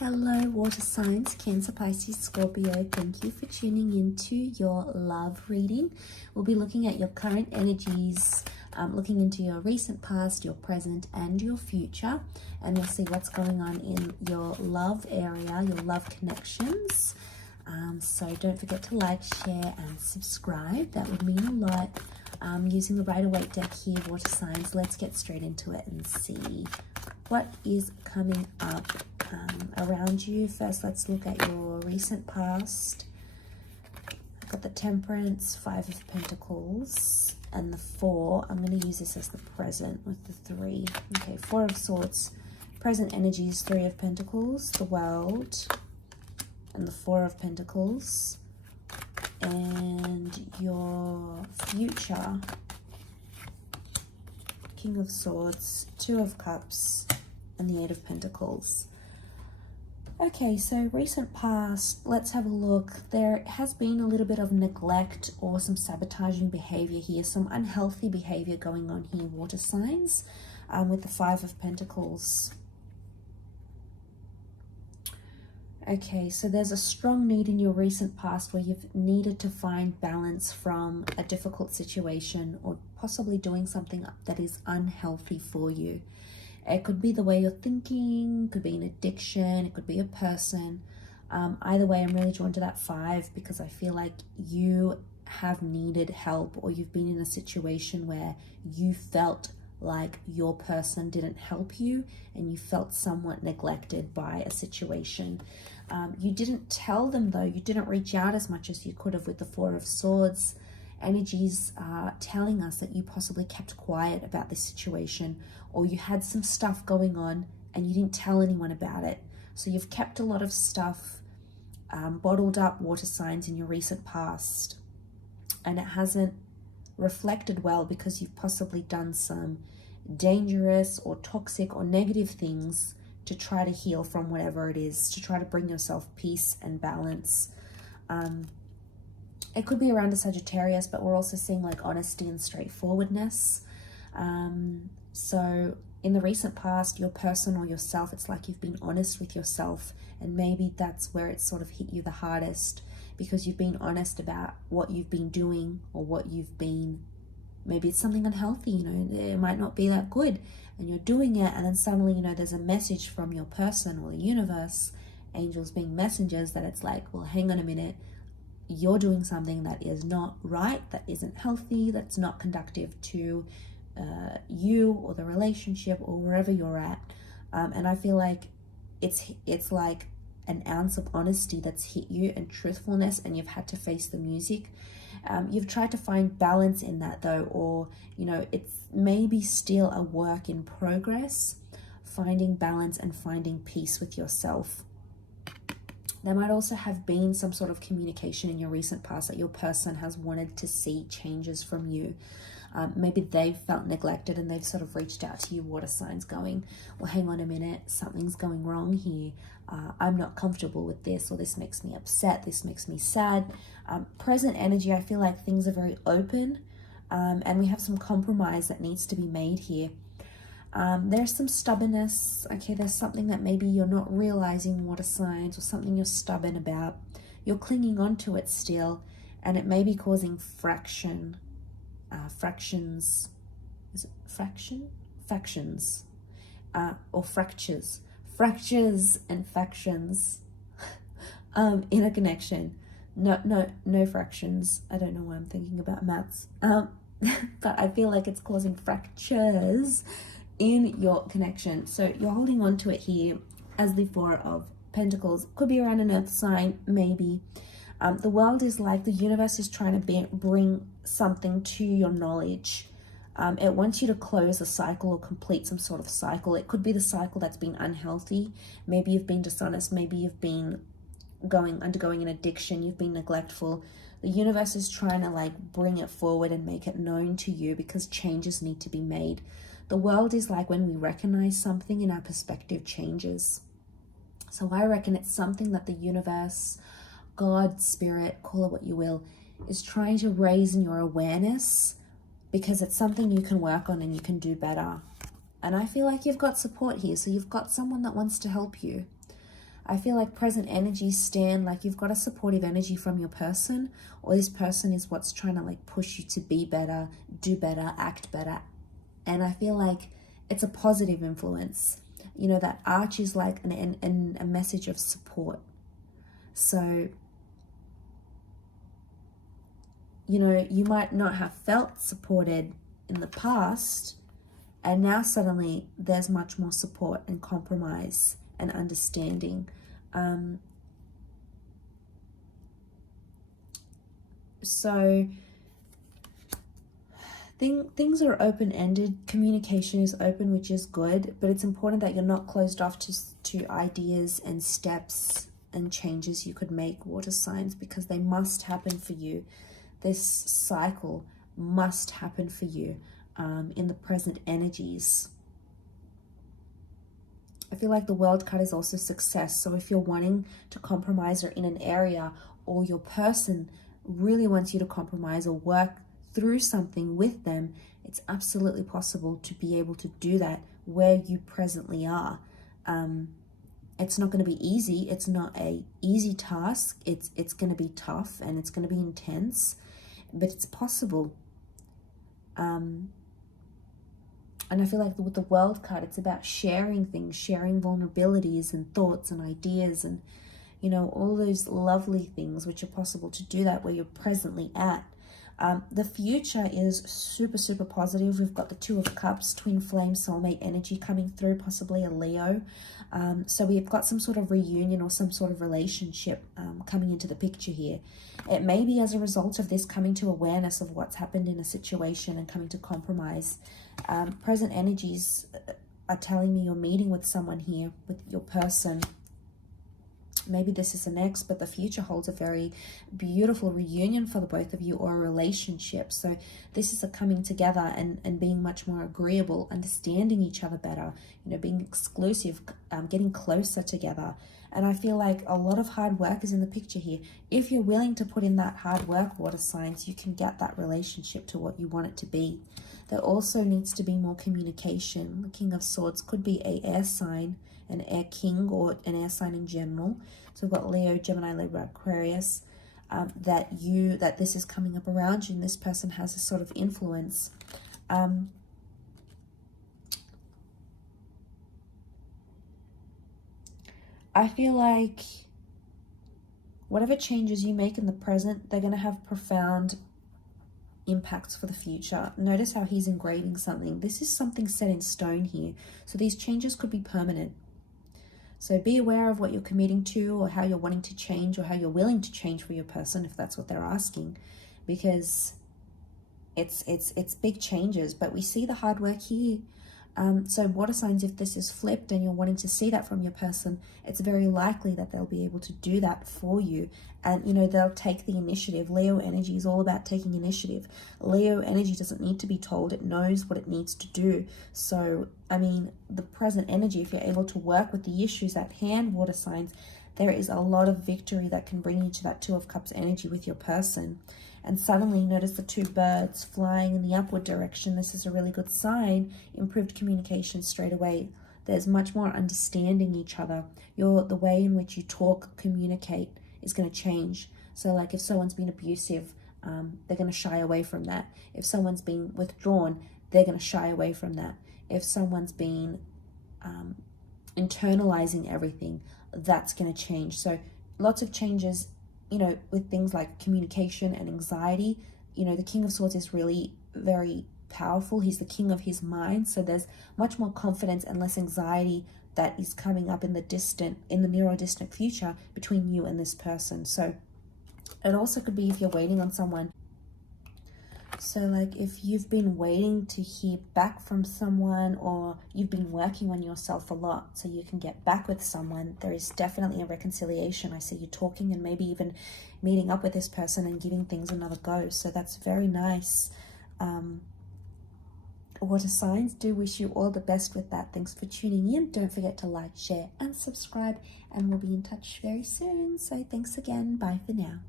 Hello, water signs, Cancer, Pisces, Scorpio. Thank you for tuning into your love reading. We'll be looking at your current energies, looking into your recent past, your present, and your future. And we'll see what's going on in your love area, your love connections. So don't forget to like, share, and subscribe. That would mean a lot. Using the Rider-Waite deck here, water signs. Let's get straight into it and see what is coming up around you. First, let's look at your recent past. I've got the Temperance, Five of Pentacles, and the Four. I'm going to use this as the present with the Three. Okay, Four of Swords. Present energies, Three of Pentacles, the World, and the Four of Pentacles. And your future, King of Swords, Two of Cups, and the Eight of Pentacles. Okay, so recent past, let's have a look. There has been a little bit of neglect or some sabotaging behavior here, some unhealthy behavior going on here, water signs, with the Five of Pentacles. Okay, so there's a strong need in your recent past where you've needed to find balance from a difficult situation or possibly doing something that is unhealthy for you. It could be the way you're thinking, could be an addiction, it could be a person. Either way, I'm really drawn to that Five because I feel like you have needed help, or you've been in a situation where you felt like your person didn't help you and you felt somewhat neglected by a situation. You didn't tell them though, you didn't reach out as much as you could have with the Four of Swords. Energies are telling us that you possibly kept quiet about this situation, or you had some stuff going on and you didn't tell anyone about it. So you've kept a lot of stuff bottled up, water signs, in your recent past, and it hasn't reflected well because you've possibly done some dangerous or toxic or negative things to try to heal from whatever it is, to try to bring yourself peace and balance. It could be around a Sagittarius, but we're also seeing like honesty and straightforwardness. So in the recent past, your person or yourself, it's like you've been honest with yourself, and maybe that's where it's sort of hit you the hardest, because you've been honest about what you've been doing or what you've been, maybe it's something unhealthy, you know, it might not be that good, and you're doing it, and then suddenly, you know, there's a message from your person or the universe, angels being messengers, that it's like, well, hang on a minute, you're doing something that is not right, that isn't healthy, that's not conductive to you or the relationship or wherever you're at. And I feel like it's like an ounce of honesty that's hit you, and truthfulness, and you've had to face the music. You've tried to find balance in that though, or, you know, it's maybe still a work in progress, finding balance and finding peace with yourself. There might also have been some sort of communication in your recent past that your person has wanted to see changes from you. Maybe they've felt neglected and they've sort of reached out to you, water signs, going, well, hang on a minute, something's going wrong here. I'm not comfortable with this, or this makes me upset, this makes me sad. Present energy, I feel like things are very open, and we have some compromise that needs to be made here. There's some stubbornness. Okay, there's something that maybe you're not realizing, water signs, or something you're stubborn about. You're clinging on to it still, and it may be causing fractions. Is it factions, or fractures and factions in a connection. No fractions. I don't know why I'm thinking about maths, but I feel like it's causing fractures in your connection. So you're holding on to it here as the Four of Pentacles. Could be around an earth sign, maybe. The World is like the universe is trying to bring something to your knowledge. It wants you to close a cycle or complete some sort of cycle. It could be the cycle that's been unhealthy. Maybe you've been dishonest. Maybe you've been undergoing an addiction. You've been neglectful. The universe is trying to like bring it forward and make it known to you, because changes need to be made. The World is like when we recognize something and our perspective changes. So I reckon it's something that the universe, God, spirit, call it what you will, is trying to raise in your awareness, because it's something you can work on and you can do better. And I feel like you've got support here. So you've got someone that wants to help you. I feel like present energies stand like you've got a supportive energy from your person, or this person is what's trying to like push you to be better, do better, act better. And I feel like it's a positive influence. You know, that arch is like a message of support. So, you know, you might not have felt supported in the past, and now suddenly there's much more support and compromise and understanding. So things are open-ended. Communication is open, which is good, but it's important that you're not closed off to ideas and steps and changes you could make, water signs, because they must happen for you. This cycle must happen for you in the present energies. I feel like the World card is also success. So if you're wanting to compromise or in an area, or your person really wants you to compromise or work through something with them, it's absolutely possible to be able to do that where you presently are. It's not going to be easy. It's not a easy task. It's going to be tough and it's going to be intense, but it's possible. And I feel like with the World card, it's about sharing things, sharing vulnerabilities and thoughts and ideas and, you know, all those lovely things which are possible to do that where you're presently at. The future is super, super positive. We've got the Two of Cups, twin flame, soulmate energy coming through, possibly a Leo. So we've got some sort of reunion or some sort of relationship coming into the picture here. It may be as a result of this coming to awareness of what's happened in a situation and coming to compromise. Present energies are telling me you're meeting with someone here, with your person. Maybe this is an ex, but the future holds a very beautiful reunion for the both of you, or a relationship. So this is a coming together and being much more agreeable, understanding each other better, you know, being exclusive, getting closer together. And I feel like a lot of hard work is in the picture here. If you're willing to put in that hard work, water signs, you can get that relationship to what you want it to be. There also needs to be more communication. The King of Swords could be an air sign, an air king, or an air sign in general. So we've got Leo, Gemini, Libra, Aquarius, that this is coming up around you and this person has a sort of influence. I feel like whatever changes you make in the present, they're going to have profound impacts for the future. Notice how he's engraving something. This is something set in stone here. So these changes could be permanent. So be aware of what you're committing to, or how you're wanting to change, or how you're willing to change for your person, if that's what they're asking, because it's big changes. But we see the hard work here. So water signs, if this is flipped and you're wanting to see that from your person, it's very likely that they'll be able to do that for you. And, you know, they'll take the initiative. Leo energy is all about taking initiative. Leo energy doesn't need to be told. It knows what it needs to do. So, I mean, the present energy, if you're able to work with the issues at hand, water signs, there is a lot of victory that can bring you to that Two of Cups energy with your person. And suddenly notice the two birds flying in the upward direction. This is a really good sign. Improved communication straight away. There's much more understanding each other. The way in which you talk, communicate is going to change. So like if someone's been abusive, they're going to shy away from that. If someone's been withdrawn, they're going to shy away from that. If someone's been internalizing everything, that's going to change. So lots of changes, you know, with things like communication and anxiety. You know, the King of Swords is really very powerful. He's the king of his mind. So there's much more confidence and less anxiety that is coming up in the near or distant future between you and this person. So it also could be if you're waiting on someone. So like if you've been waiting to hear back from someone, or you've been working on yourself a lot so you can get back with someone, there is definitely a reconciliation. I see you talking and maybe even meeting up with this person and giving things another go. So that's very nice. Water signs, do wish you all the best with that. Thanks for tuning in. Don't forget to like, share and subscribe, and we'll be in touch very soon. So thanks again. Bye for now.